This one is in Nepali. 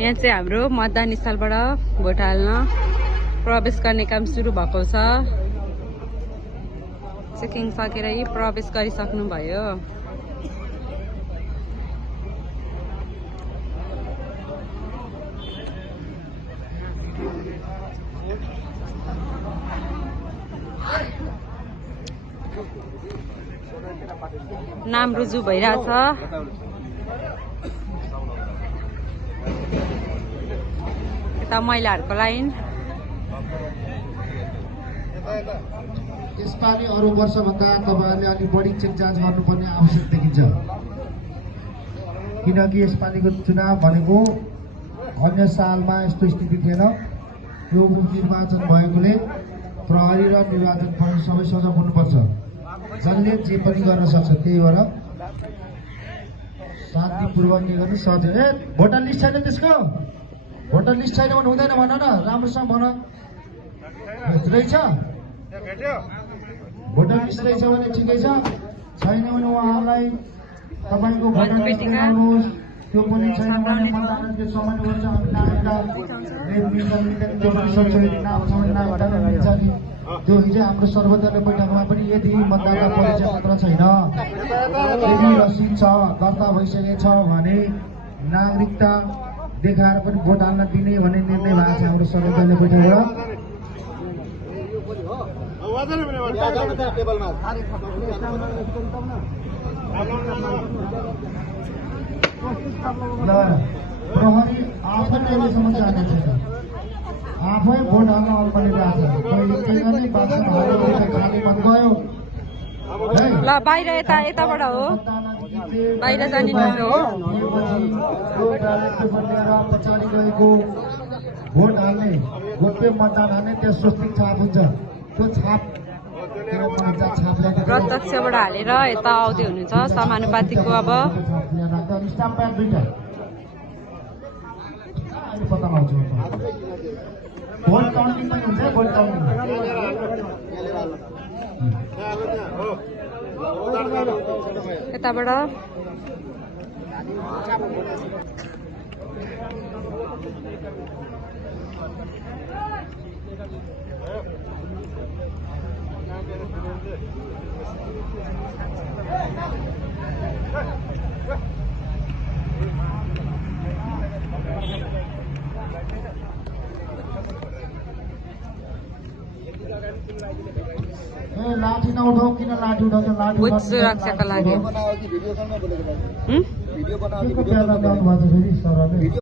यहाँ चाहिँ हाम्रो मतदान स्थलबाट भोट हाल्न प्रवेश गर्ने काम सुरु भएको छ। चेकिङ सकेर प्रवेश गरिसक्नु भयो। नाम रुजु भइरहेछ। यता महिलाहरूको लाइन। यसपालि अरू वर्षभन्दा तपाईहरुले अलि बढी चेक जाँच गर्नुपर्ने आवश्यक देखिन्छ, किनकि यसपालिको चुनाव भनेको अन्य सालमा यस्तो स्थिति थिएन। यो निर्वाचन भएकोले प्रहरी र निर्वाचन प्रहरी सबै सजग हुनुपर्छ। जसले जे पनि गर्न सक्छ, त्यही भएर शान्तिपूर्वक के गर्नु सजग। भोटर लिस्ट छैन, त्यसको भोटर लिस्ट छैन भने हुँदैन भन न, राम्रोसँग भन। रहेछ भोटर लिस्ट रहेछ भने ठिकै छ, छैन भने उहाँहरूलाई तपाईको भोटर लिस्ट बनाउनुहोस्। त्यो पनि छैन भने मतदानको समय गर्छ, त्यो हिजो हाम्रो सर्वदलीय बैठकमा पनि यदि मतदाता परिचय पत्र छैन, यदि रसिद छ, दर्ता भइसकेको छ भने नागरिकता देखाएर पनि भोट हाल्न दिने भन्ने निर्णय भएको छ हाम्रो सर्वदलीय बैठकबाट। प्रहरी आफै अहिलेसम्म जाने छैन, आफै भोट हाल्न अल्पलिरहेको छ। गयो ल बाहिर यताबाट हो, बाहिर जाने ठाउँ हो। पछाडि गएको भोट हाल्ने गोप्य मतदान हाल्ने त्यहाँ स्वस्तिक छाप हुन्छ, त्यो छाप प्रत्यक्षबाट हालेर यता आउँदै हुनुहुन्छ समानुपातिकको। अब स्टाम्प प्याड दुईटा पत्ता लगाउँछु। भोट काउन्टिङ पनि हुन्छ, भोट काउन्टिङ यताबाट लाठी नउठाऊ, किन लाठी उठाउँछ? लाठी सुरक्षाको लागि।